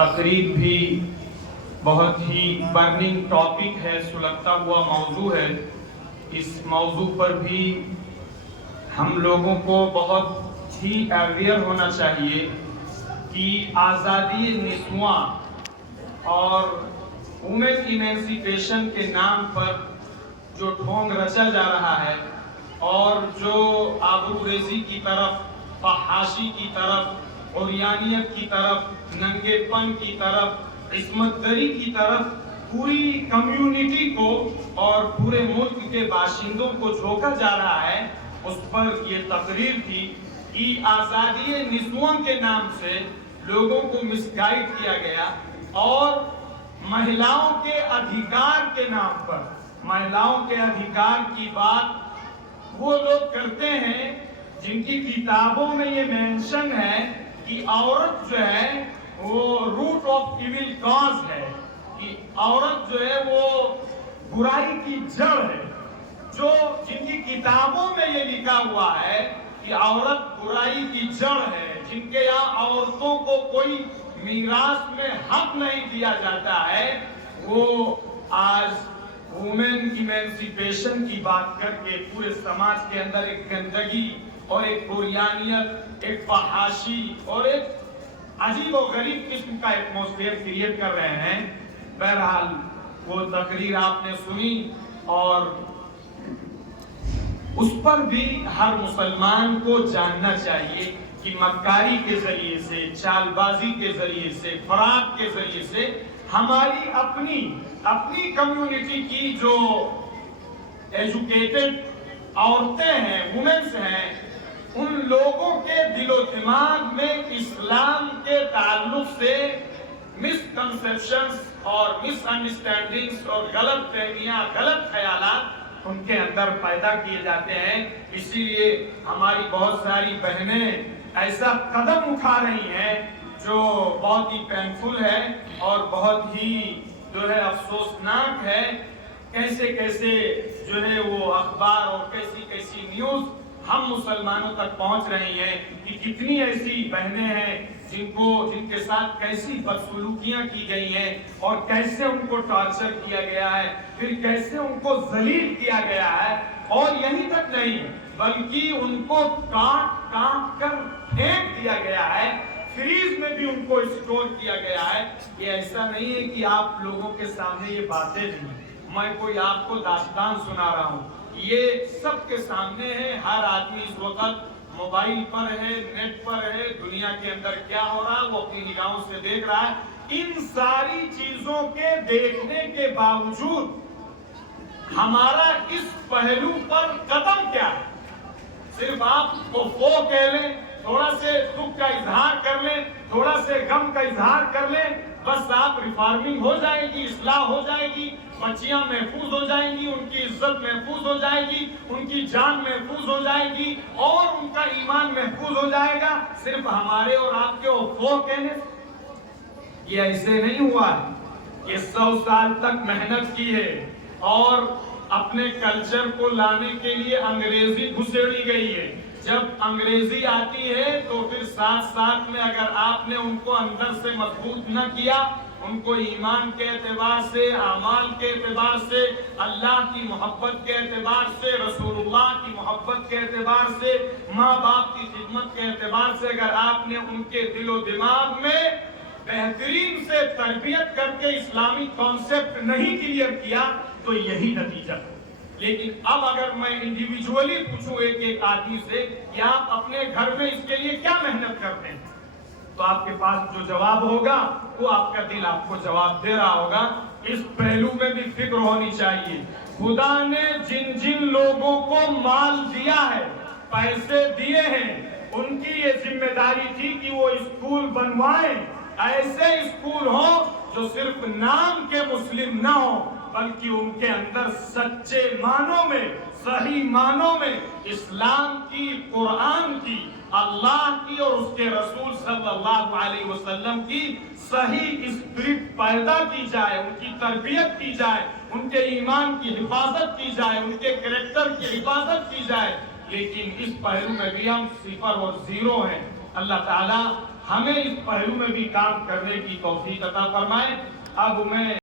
تقریر بھی بہت ہی برننگ ٹاپک ہے، سلگتا ہوا موضوع ہے۔ اس موضوع پر بھی ہم لوگوں کو بہت ہی اویئر ہونا چاہیے کہ آزادی نسواں اور وومن ایمینسیپیشن کے نام پر جو ڈھونگ رچا جا رہا ہے اور جو آبروریزی کی طرف، فحاشی کی طرف، عریانیت کی طرف، ننگے پن کی طرف، عصمت دری کی طرف پوری کمیونٹی کو اور پورے ملک کے باشندوں کو جھونکا جا رہا ہے، اس پر یہ تقریر تھی کہ آزادی نسواں کے نام سے لوگوں کو مس گائیڈ کیا گیا اور مہیلاؤں کے ادھیکار کے نام پر، مہیلاؤں کے ادھیکار کی بات وہ لوگ کرتے ہیں جن کی کتابوں میں یہ مینشن ہے کہ عورت جو ہے وہ روٹ آف ایول کاز ہے، کہ عورت جو ہے وہ برائی کی جڑ ہے، جن کی کتابوں میں یہ لکھا ہوا ہے کہ عورت برائی کی جڑ ہے، جن کے یہاں عورتوں کو کوئی میراث میں حق نہیں دیا جاتا ہے، وہ آج وومن ایمینسیپیشن کی بات کر کے پورے سماج کے اندر ایک گندگی اور ایک عریانیت، ایک فحاشی اور ایک عجیب و غریب قسم کا ایٹماسفیئر کریٹ کر رہے ہیں۔ بہرحال وہ تقریر آپ نے سنی اور اس پر بھی ہر مسلمان کو جاننا چاہیے کہ مکاری کے ذریعے سے، چال بازی کے ذریعے سے، فراق کے ذریعے سے ہماری اپنی کمیونٹی کی جو ایجوکیٹڈ عورتیں ہیں، وومنز ہیں، ان لوگوں کے دل و دماغ میں اسلام کے تعلق سے مس کنسیپشنز اور مس انڈرسٹینڈنگز اور غلط فہمیاں، غلط خیالات ان کے اندر پیدا کیے جاتے ہیں۔ اسی لیے ہماری بہت ساری بہنیں ایسا قدم اٹھا رہی ہیں جو بہت ہی پینفل ہے اور بہت ہی جو ہے افسوسناک ہے۔ کیسے جو ہے وہ اخبار اور کیسی نیوز ہم مسلمانوں تک پہنچ رہی ہیں کہ کتنی ایسی بہنیں ہیں جن کے ساتھ کیسی بدسلوکیاں کی گئی ہیں اور کیسے ان کو ٹارچر کیا گیا ہے، پھر کیسے ان کو ذلیل کیا گیا ہے، اور یہیں تک نہیں بلکہ ان کو کاٹ کر پھینک دیا گیا ہے، فریز میں بھی ان کو اسٹور کیا گیا ہے۔ یہ ایسا نہیں ہے کہ آپ لوگوں کے سامنے یہ باتیں نہیں، میں کوئی آپ کو داستان سنا رہا ہوں، یہ سب کے سامنے ہے۔ ہر آدمی اس وقت موبائل پر ہے، نیٹ پر ہے، دنیا کے اندر کیا ہو رہا ہے وہ اپنی نگاہوں سے دیکھ رہا ہے۔ ان ساری چیزوں کے دیکھنے کے باوجود ہمارا اس پہلو پر قدم کیا ہے؟ صرف آپ کو کہہ لیں، تھوڑا سے دکھ کا اظہار کر لیں، تھوڑا سے غم کا اظہار کر لیں، بس آپ ریفارمنگ ہو جائے گی، اصلاح ہو جائے گی، بچیاں محفوظ ہو جائیں گی، ان کی عزت محفوظ ہو جائے گی، ان کی جان محفوظ ہو جائے گی اور ان کا ایمان محفوظ ہو جائے گا صرف ہمارے اور آپ کے کہنے سے۔ یہ ایسے نہیں ہوا ہے، یہ 100 سال تک محنت کی ہے اور اپنے کلچر کو لانے کے لیے انگریزی گھسیڑی گئی ہے۔ جب انگریزی آتی ہے تو پھر ساتھ میں اگر آپ نے ان کو اندر سے مضبوط نہ کیا، ان کو ایمان کے اعتبار سے، اعمال کے اعتبار سے، اللہ کی محبت کے اعتبار سے، رسول اللہ کی محبت کے اعتبار سے، ماں باپ کی خدمت کے اعتبار سے اگر آپ نے ان کے دل و دماغ میں بہترین سے تربیت کر کے اسلامی کانسیپٹ نہیں کلیئر کیا تو یہی نتیجہ ہے۔ لیکن اب اگر میں انڈیویجولی پوچھوں ایک آدمی سے کہ آپ اپنے گھر میں اس کے لیے کیا محنت کرتے ہیں، تو آپ کے پاس جو جواب ہوگا وہ آپ کا دل آپ کو جواب دے رہا ہوگا۔ اس پہلو میں بھی فکر ہونی چاہیے۔ خدا نے جن لوگوں کو مال دیا ہے، پیسے دیے ہیں، ان کی یہ ذمہ داری تھی کہ وہ اسکول بنوائیں، ایسے اسکول ہوں جو صرف نام کے مسلم نہ ہوں بلکہ ان کے اندر سچے معنوں میں، صحیح معنوں میں اسلام کی، قرآن کی، اللہ کی اور اس کے رسول صلی اللہ علیہ وسلم کی صحیح اسپرٹ پیدا کی جائے، ان کی تربیت کی جائے، ان کے ایمان کی حفاظت کی جائے، ان کے کریکٹر کی حفاظت کی جائے۔ لیکن اس پہلو میں بھی ہم 0 اور 0 ہیں۔ اللہ تعالیٰ ہمیں اس پہلو میں بھی کام کرنے کی توفیق عطا فرمائے. اب میں